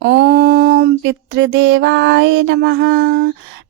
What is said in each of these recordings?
ओम पितृदेवाय नमः।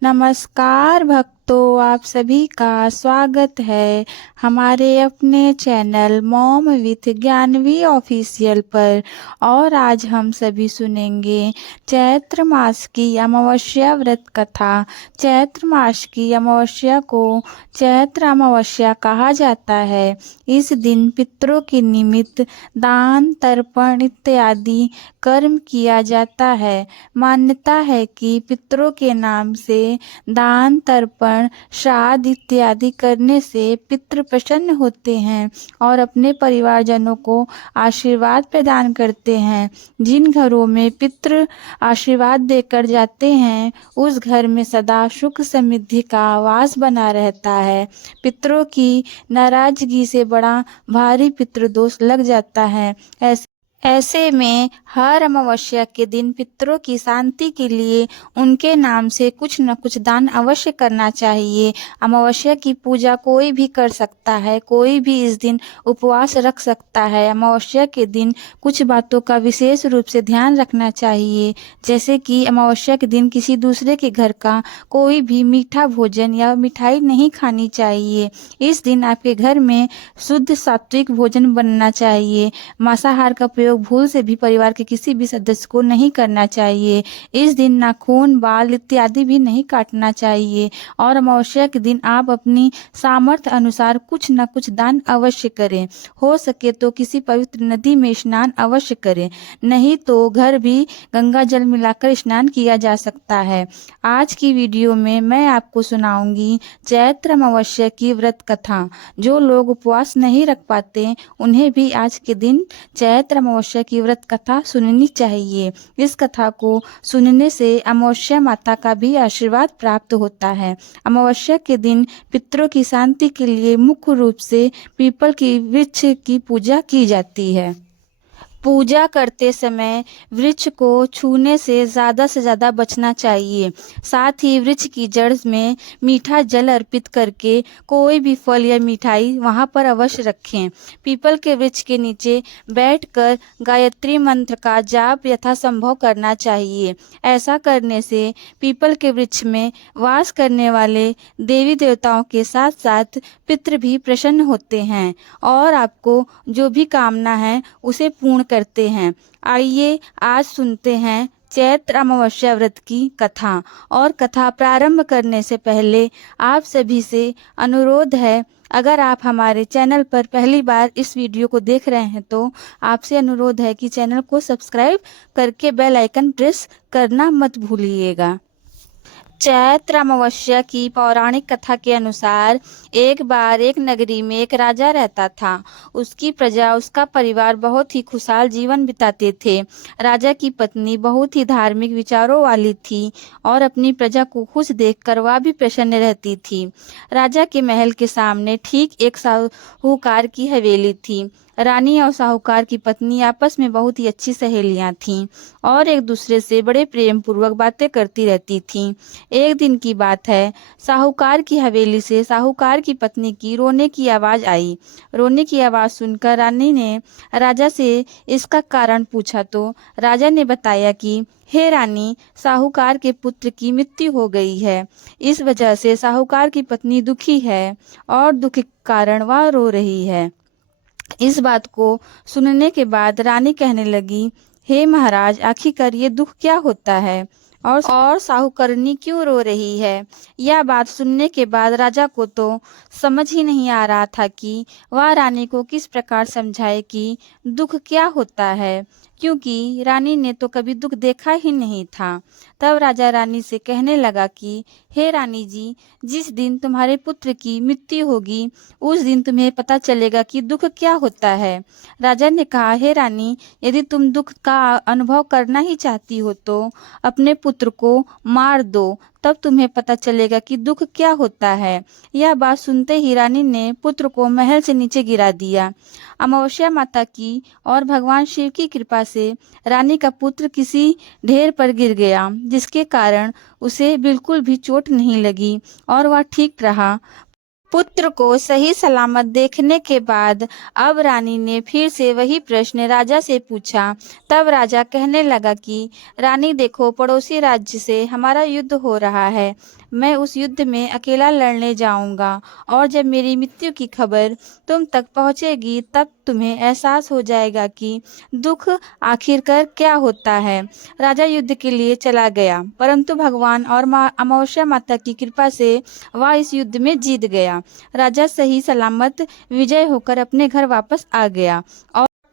नमस्कार भक्तों, आप सभी का स्वागत है हमारे अपने channel mom with Gyanvi official पर। और आज हम सभी सुनेंगे चैत्र मास की अमावस्या व्रत कथा। चैत्र मास की अमावस्या को चैत्र अमावस्या कहा जाता है। इस दिन पितरों के निमित्त दान तर्पण इत्यादि कर्म किया जाता है। मान्यता है कि पितरों के नाम से दान तर्पण श्राद्ध इत्यादि करने से पितृ प्रसन्न होते हैं और अपने परिवारजनों को आशीर्वाद प्रदान करते हैं। जिन घरों में पितृ आशीर्वाद देकर जाते हैं उस घर में सदा सुख समृद्धि का वास बना रहता है। पितरों की नाराजगी से बड़ा भारी पितृदोष लग जाता है। ऐसे में हर अमावस्या के दिन पितरों की शांति के लिए उनके नाम से कुछ न कुछ दान अवश्य करना चाहिए। अमावस्या की पूजा कोई भी कर सकता है, कोई भी इस दिन उपवास रख सकता है। अमावस्या के दिन कुछ बातों का विशेष रूप से ध्यान रखना चाहिए, जैसे कि अमावस्या के दिन किसी दूसरे के घर का कोई भी मीठा भोजन या मिठाई नहीं खानी चाहिए। इस दिन आपके घर में शुद्ध सात्विक भोजन बनना चाहिए। मांसाहार का प्रयोग भूल से भी परिवार के किसी भी सदस्य को नहीं करना चाहिए। इस दिन नाखून, बाल इत्यादि भी नहीं काटना चाहिए। और अमावस्या के दिन आप अपनी सामर्थ्य अनुसार कुछ न कुछ दान अवश्य करें। हो सके तो किसी पवित्र नदी में स्नान अवश्य करें, नहीं तो घर भी गंगा जल मिलाकर स्नान किया जा सकता है। आज की वीडियो में मैं आपको सुनाऊंगी चैत्र अमावस्या की व्रत कथा। जो लोग उपवास नहीं रख पाते उन्हें भी आज के दिन चैत्र अमावस्या की व्रत कथा सुननी चाहिए। इस कथा को सुनने से अमावस्या माता का भी आशीर्वाद प्राप्त होता है। अमावस्या के दिन पितरों की शांति के लिए मुख्य रूप से पीपल की वृक्ष की पूजा की जाती है। पूजा करते समय वृक्ष को छूने से ज़्यादा बचना चाहिए। साथ ही वृक्ष की जड़ में मीठा जल अर्पित करके कोई भी फल या मिठाई वहां पर अवश्य रखें। पीपल के वृक्ष के नीचे बैठकर गायत्री मंत्र का जाप यथासंभव करना चाहिए। ऐसा करने से पीपल के वृक्ष में वास करने वाले देवी देवताओं के साथ साथ पितृ भी प्रसन्न होते हैं और आपको जो भी कामना है उसे पूर्ण करते हैं। आइए आज सुनते हैं चैत्र अमावस्या व्रत की कथा। और कथा प्रारंभ करने से पहले आप सभी से अनुरोध है, अगर आप हमारे चैनल पर पहली बार इस वीडियो को देख रहे हैं तो आपसे अनुरोध है कि चैनल को सब्सक्राइब करके बेल आइकन प्रेस करना मत भूलिएगा। चैत्र अमावस्या की पौराणिक कथा के अनुसार एक बार एक नगरी में एक राजा रहता था। उसकी प्रजा, उसका परिवार बहुत ही खुशहाल जीवन बिताते थे। राजा की पत्नी बहुत ही धार्मिक विचारों वाली थी और अपनी प्रजा को खुश देखकर वह भी प्रसन्न रहती थी। राजा के महल के सामने ठीक एक साहूकार की हवेली थी। रानी और साहूकार की पत्नी आपस में बहुत ही अच्छी सहेलियां थीं और एक दूसरे से बड़े प्रेम पूर्वक बातें करती रहती थीं। एक दिन की बात है, साहूकार की हवेली से साहूकार की पत्नी की रोने की आवाज़ आई। रोने की आवाज़ सुनकर रानी ने राजा से इसका कारण पूछा तो राजा ने बताया कि हे रानी, साहूकार के पुत्र की मृत्यु हो गई है। इस वजह से साहूकार की पत्नी दुखी है और दुख के कारण वह रो रही है। इस बात को सुनने के बाद रानी कहने लगी, हे महाराज, आखिरकार ये दुख क्या होता है और साहूकरनी क्यों रो रही है। यह बात सुनने के बाद राजा को तो समझ ही नहीं आ रहा था कि वह रानी को किस प्रकार समझाए कि दुख क्या होता है, क्योंकि रानी ने तो कभी दुख देखा ही नहीं था। तब राजा रानी से कहने लगा कि हे रानी जी, जिस दिन तुम्हारे पुत्र की मृत्यु होगी उस दिन तुम्हें पता चलेगा कि दुख क्या होता है। राजा ने कहा, हे रानी, यदि तुम दुख का अनुभव करना ही चाहती हो तो अपने पुत्र को मार दो, तब तुम्हें पता चलेगा कि दुख क्या होता है। यह बात सुनते ही रानी ने पुत्र को महल से नीचे गिरा दिया। अमावस्या माता की और भगवान शिव की कृपा से रानी का पुत्र किसी ढेर पर गिर गया, जिसके कारण उसे बिल्कुल भी चोट नहीं लगी और वह ठीक रहा। पुत्र को सही सलामत देखने के बाद अब रानी ने फिर से वही प्रश्न राजा से पूछा। तब राजा कहने लगा कि रानी देखो, पड़ोसी राज्य से हमारा युद्ध हो रहा है। मैं उस युद्ध में अकेला लड़ने जाऊंगा और जब मेरी मृत्यु की खबर तुम तक पहुंचेगी तब तुम्हें एहसास हो जाएगा कि दुख आखिरकार क्या होता है। राजा युद्ध के लिए चला गया, परंतु भगवान और माँ अमावस्या माता की कृपा से वह इस युद्ध में जीत गया। राजा सही सलामत विजय होकर अपने घर वापस आ गया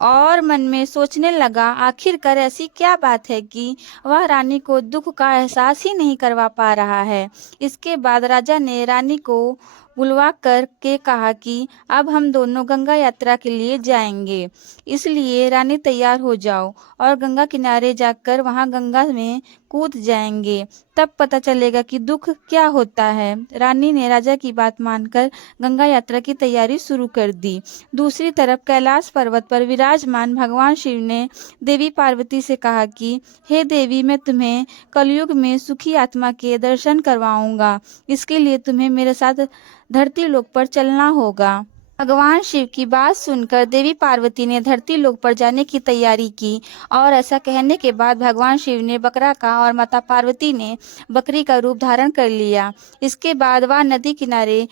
और मन में सोचने लगा, आखिरकार ऐसी क्या बात है कि वह रानी को दुख का एहसास ही नहीं करवा पा रहा है। इसके बाद राजा ने रानी को बुलवा कर के कहा कि अब हम दोनों गंगा यात्रा के लिए जाएंगे, इसलिए रानी तैयार हो जाओ और गंगा किनारे जाकर वहां गंगा में कूद जाएंगे, तब पता चलेगा कि दुख क्या होता है। रानी ने राजा की बात मानकर गंगा यात्रा की तैयारी शुरू कर दी। दूसरी तरफ कैलाश पर्वत पर विराजमान भगवान शिव ने देवी पार्वती से कहा कि हे देवी, मैं तुम्हें कलयुग में सुखी आत्मा के दर्शन करवाऊंगा, इसके लिए तुम्हें मेरे साथ धरती लोक पर चलना होगा। भगवान शिव की बात सुनकर देवी पार्वती ने धरती लोक पर जाने की तैयारी की और ऐसा कहने के बाद भगवान शिव ने बकरा का और माता पार्वती ने बकरी का रूप धारण कर लिया। इसके बाद वह नदी किनारे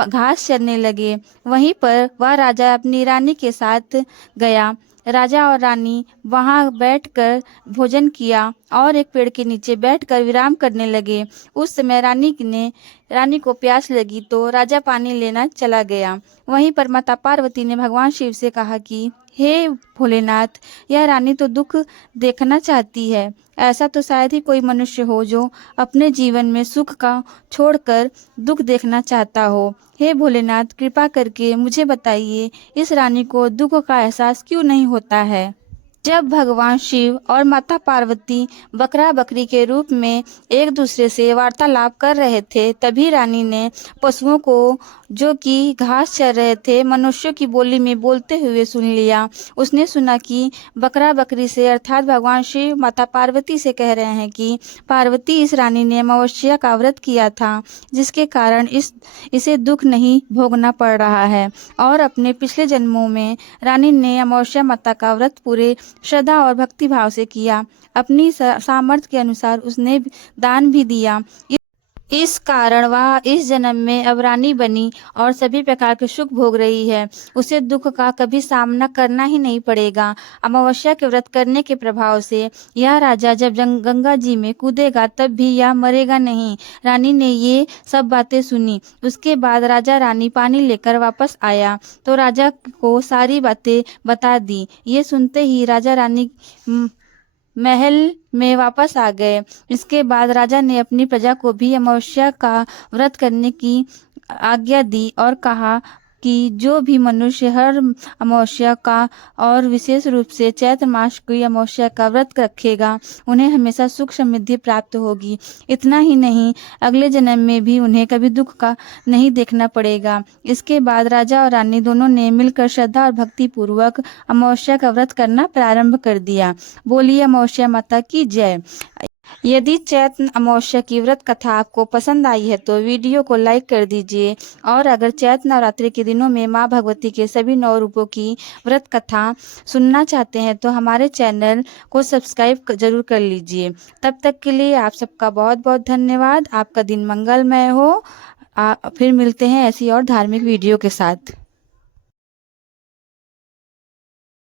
घास चरने लगे। वहीं पर वह राजा अपनी रानी के साथ गया। राजा और रानी वहां बैठकर भोजन किया और एक पेड़ के नीचे बैठकर विराम करने लगे। उस समय रानी को प्यास लगी तो राजा पानी लेना चला गया। वहीं पर माता पार्वती ने भगवान शिव से कहा कि हे भोलेनाथ, यह रानी तो दुख देखना चाहती है। ऐसा तो शायद ही कोई मनुष्य हो जो अपने जीवन में सुख का छोड़कर दुख देखना चाहता हो। हे भोलेनाथ, कृपा करके मुझे बताइए, इस रानी को दुख का एहसास क्यों नहीं होता है। जब भगवान शिव और माता पार्वती बकरा बकरी के रूप में एक दूसरे से वार्तालाप कर रहे थे, तभी रानी ने पशुओं को जो कि घास चर रहे थे मनुष्यों की बोली में बोलते हुए सुन लिया। उसने सुना कि बकरा बकरी से अर्थात भगवान शिव माता पार्वती से कह रहे हैं कि पार्वती, इस रानी ने अमावस्या का व्रत किया था, जिसके कारण इसे दुख नहीं भोगना पड़ रहा है और अपने पिछले जन्मों में रानी ने अमावस्या माता का व्रत पूरे श्रद्धा और भक्ति भाव से किया। अपनी सामर्थ्य के अनुसार उसने दान भी दिया। इस कारण वह इस जन्म में अब रानी बनी और सभी प्रकार के सुख भोग रही है। उसे दुख का कभी सामना करना ही नहीं पड़ेगा। अमावस्या के व्रत करने के प्रभाव से यह राजा जब गंगा जी में कूदेगा तब भी यह मरेगा नहीं। रानी ने ये सब बातें सुनी। उसके बाद राजा रानी पानी लेकर वापस आया तो राजा को सारी बातें बता दी। ये सुनते ही राजा रानी महल में वापस आ गए। इसके बाद राजा ने अपनी प्रजा को भी अमावस्या का व्रत करने की आज्ञा दी और कहा कि जो भी मनुष्य हर अमावस्या का और विशेष रूप से चैत्र मास की अमावस्या का व्रत रखेगा, उन्हें हमेशा सुख समृद्धि प्राप्त होगी। इतना ही नहीं, अगले जन्म में भी उन्हें कभी दुख का नहीं देखना पड़ेगा। इसके बाद राजा और रानी दोनों ने मिलकर श्रद्धा और भक्ति पूर्वक अमावस्या का व्रत करना प्रारंभ कर दिया। बोलिए अमावस्या माता की जय। यदि चैत्र अमावस्या की व्रत कथा आपको पसंद आई है तो वीडियो को लाइक कर दीजिए और अगर चैत्र नवरात्रि के दिनों में माँ भगवती के सभी 9 रूपों की व्रत कथा सुनना चाहते हैं तो हमारे चैनल को सब्सक्राइब जरूर कर लीजिए। तब तक के लिए आप सबका बहुत बहुत धन्यवाद। आपका दिन मंगलमय हो। फिर मिलते हैं ऐसी और धार्मिक वीडियो के साथ।